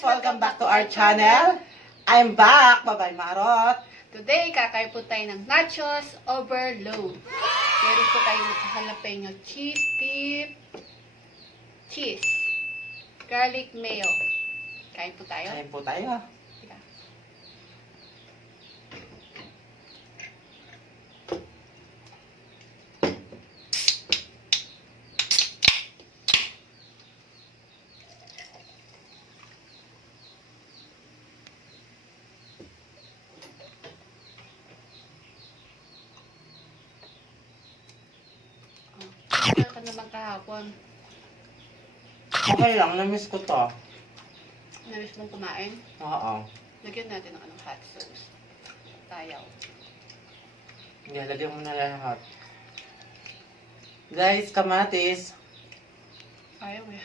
guys! Welcome back to our channel. I'm back! Bye-bye, Marot! Today, kakain po tayo ng nachos overload. Meron po tayo ng jalapeno cheese dip, cheese, garlic mayo. Kain po tayo. Kain po tayo. Teka. Kaya ka naman kahapon. Okay lang, na-miss ko to. Namiss mong kumain. Oo. Lagyan natin ng hot sauce. Tayaw. Hindi, lagyan mo na lahat. Guys, kamatis. Ayaw eh.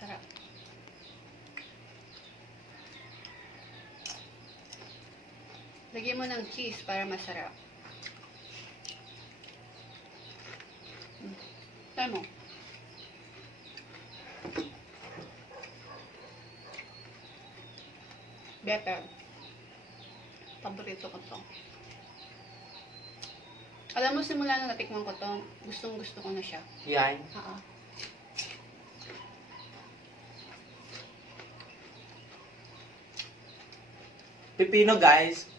Sarap. Lagyan mo ng cheese para masarap. Try mo. Better. Paborito ko to. Alam mo, simula na natikman ko to, gustong gusto ko na siya. Yan. Oo. Pipino, guys.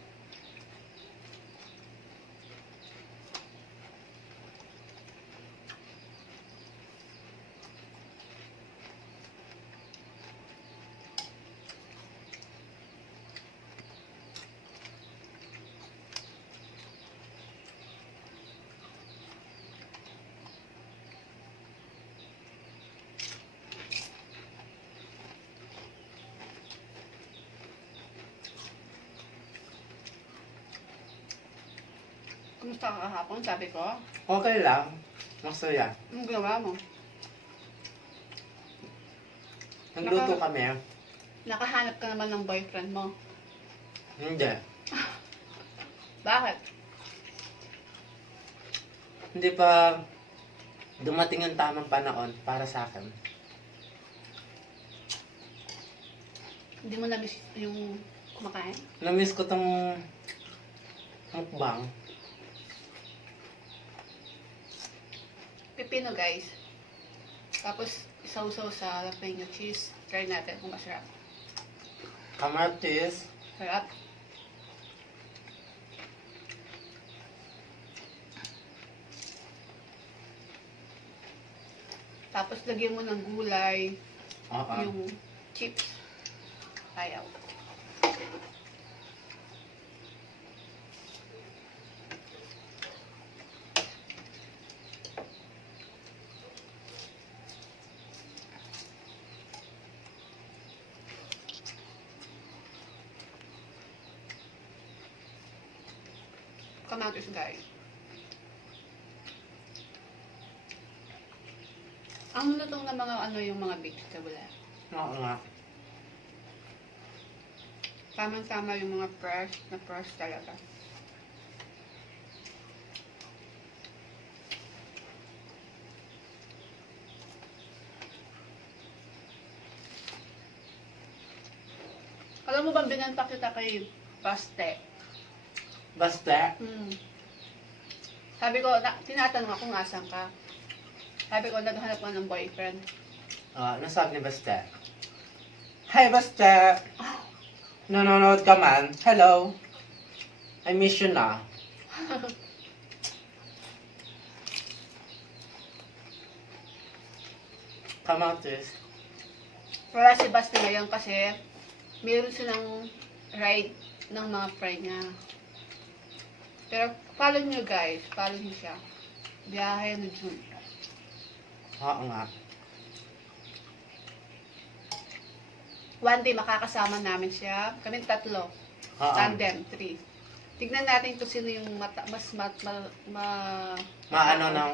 Kumusta ka kahapon? Sabi ko. Okay lang. Masaya. Anong ginawa mo? Nagluto kami. Nakahanap ka naman ng boyfriend mo. Hindi. Bakit? Hindi pa dumating ang tamang panahon para sa akin. Hindi mo na-miss yung kumakain? Na-miss ko tong mukbang. Pipino, guys. Tapos, isaw-saw sa jalapeno cheese. Try natin kung masarap. Kamatis. Sarap. Tapos, lagyan mo ng gulay. Oo. Yung chips. Ayaw. Kamatis, guys. Ang lutong na mga yung mga vegetable. Oo nga. Tamang-tama yung mga fresh na fresh talaga. Alam mo ba, binanta kita kay Paste? Basta. Sabi ko, tinatanong ako kung asan ka. Sabi ko, naghanap ka ng boyfriend. Nasabi ni Basta. Hi, Basta! Nanonood ka man? Hello? I miss you na. Kamatis. Wala si Basti ngayon kasi meron silang ride ng mga friend niya. Pero follow nyo, guys. Follow nyo siya. Biyahe na June. Oo nga. One day, makakasama namin siya. Kaming tatlo. Oo. Tandem, 3. Tignan natin kung sino yung Maano ng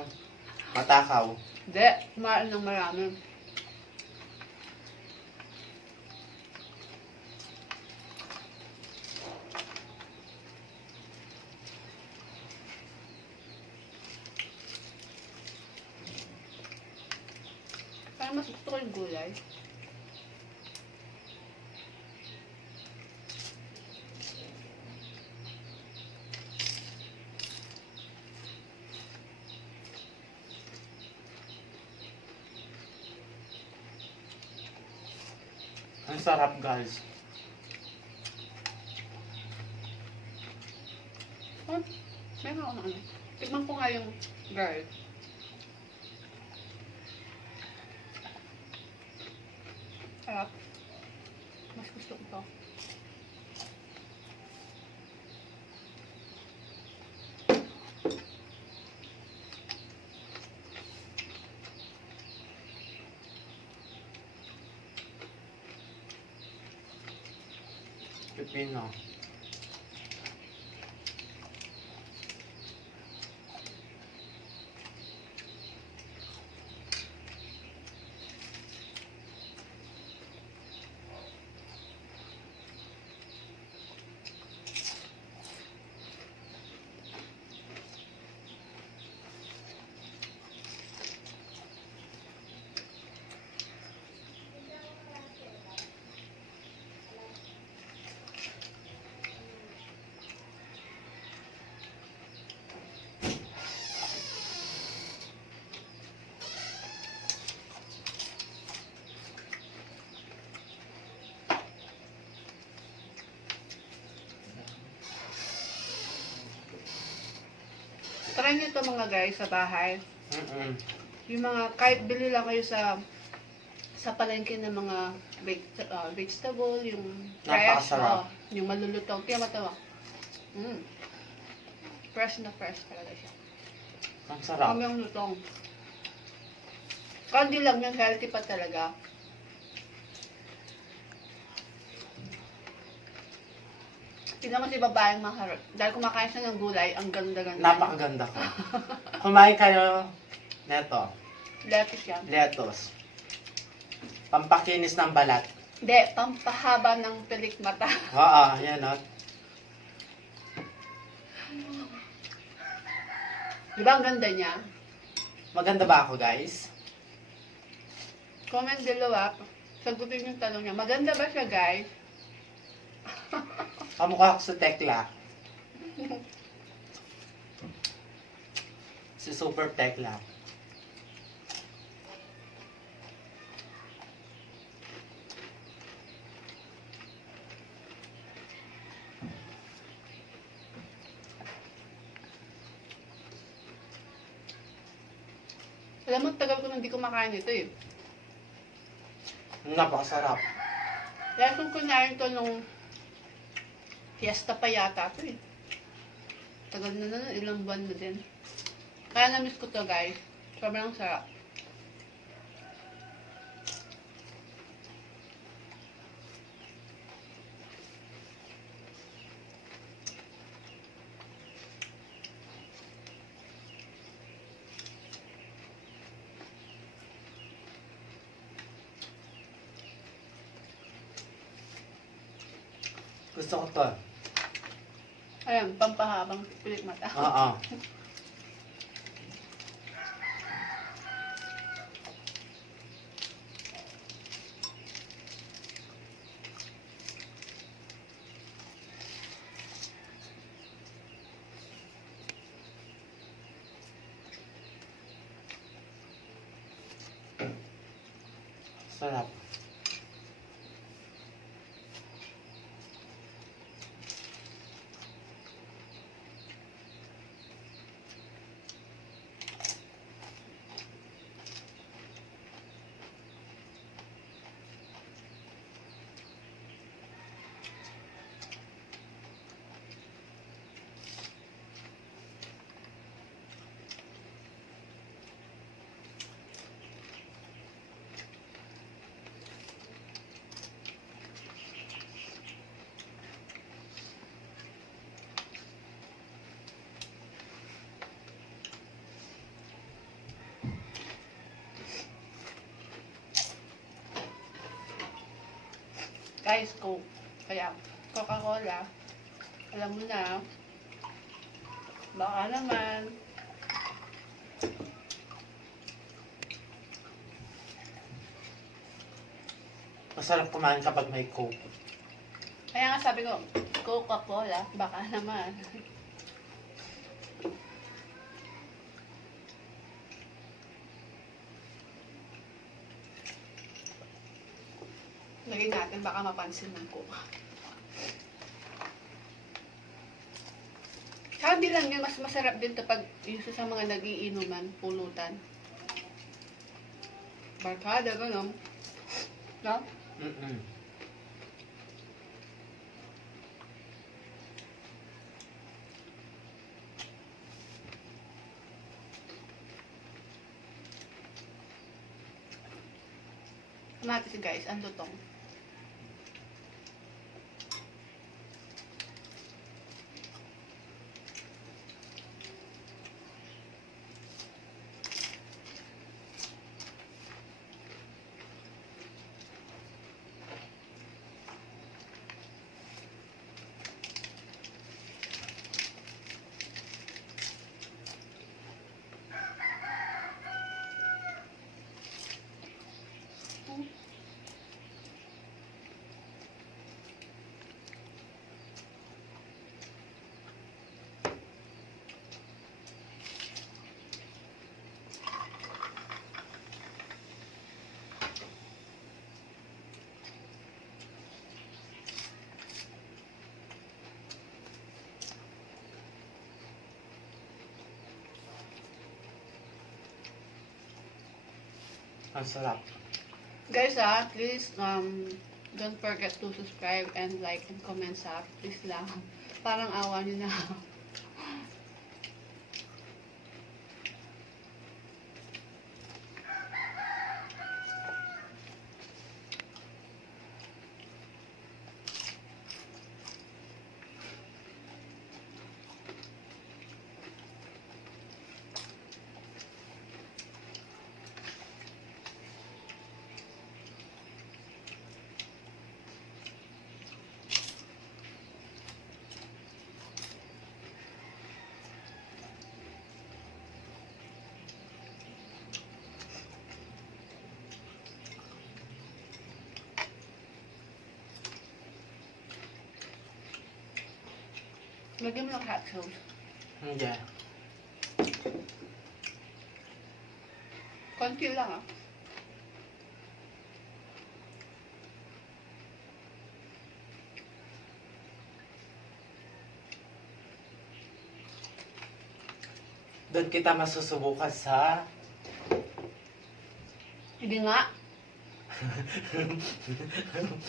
matakaw. Hindi, kumain ng marami. mas gusto ko yung gulay. Ang sarap, guys. Oh, meron ako ng ano. Tignan ko nga yung garlic. Sarap. Mas gusto ko to. Pipino. Try nyo ito mga guys sa bahay. Yung mga, kahit bili lang kayo sa palengke ng mga vegetable, yung fresh, Napakasarap. yung malulutong. Kaya matawa. Fresh na fresh talaga siya. Ang sarap. Kami ang lutong. Kandi lang yan, healthy pa talaga. Tignan mo si babaeng maharap. Dahil kumakain siya ng gulay, ang ganda-ganda. Napakaganda ko. Kumain kayo neto. Lettuce yan. Lettuce. Pampakinis ng balat. Hindi, pampahaba ng pilik mata. Oo, yan o. Di ba ang ganda niya? Maganda ba ako, guys? Comment below sagutin yung tanong niya. Maganda ba siya, guys? Kamukha ko sa Tekla. Si Super Tekla. Alam mo, tagal ko nang hindi kumakain ito eh. Napakasarap. Dahil kung kunain to nung fiesta pa yata ito eh. Tagal na nun, ilang buwan na din. Kaya na-miss ko to guys. Sobrang sarap. Gusto ko to. Ayan, pampahabang pilik mata. Oo. Sarap. Guys, Coke. Kaya, Coca-Cola. Alam mo na. Baka naman. Masarap kumain kapag may Coke. Kaya nga sabi ko, Coca-Cola, baka naman. Lagay natin, baka mapansin ng Coke. Sabi lang yun, mas masarap din to pag yung sa mga nagiinuman, pulutan. Barkada, gano'n. No? Mm-mm. Kamatis guys, ang lutong. Ang sarap. Guys, please don't forget to subscribe and like and comment sa please lang. Parang awa niyo na. Lagyan mo ng hot sauce. Hindi. Konti lang Doon kita masusubukan sa... Hindi nga.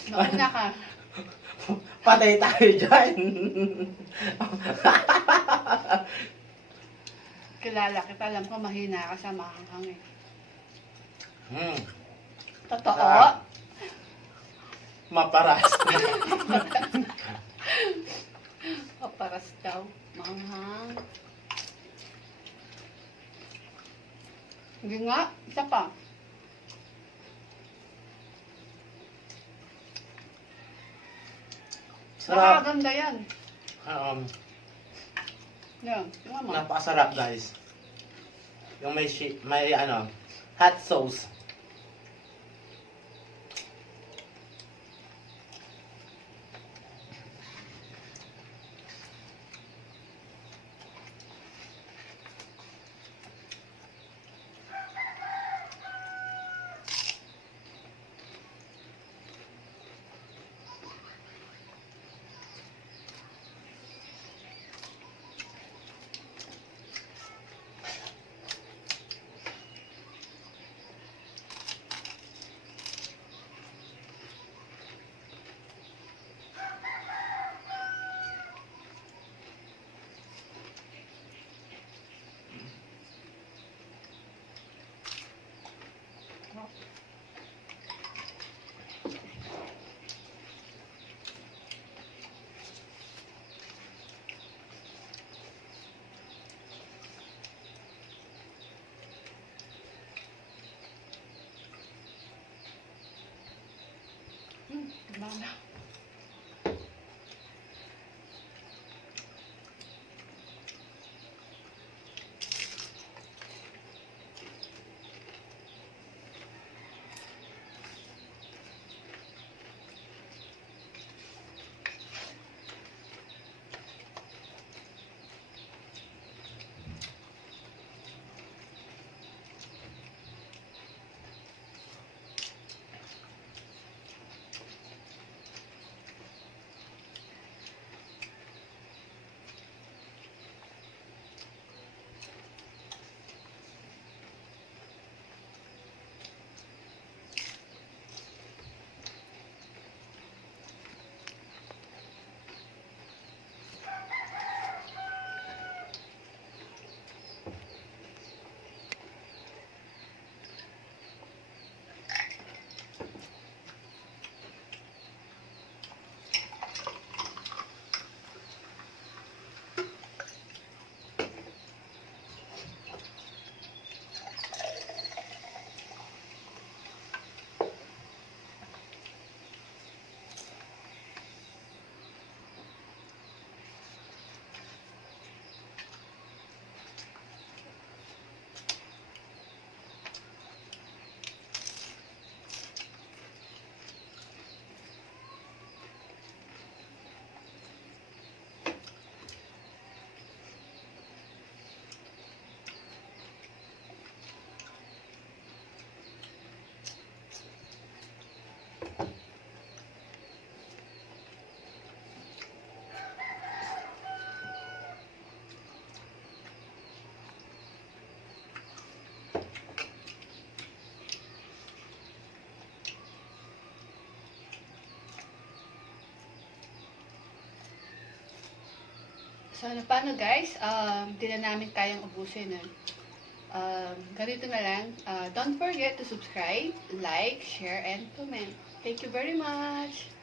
Nauna ka. Patay tayo dyan. Kilala kita, alam ko mahina ka sa mahanghang eh. Hmm. Totoo? Ah. Maparas. Paparas daw. Mahanghang. Hindi nga. Isa pa. Sarap. Nakakaganda yan. Yan. Tingnan mo. Napakasarap guys. Yung may hot sauce. Mana? So, ano paano guys? Di na namin kayang ubusin. Ganito na lang. Don't forget to subscribe, like, share, and comment. Thank you very much!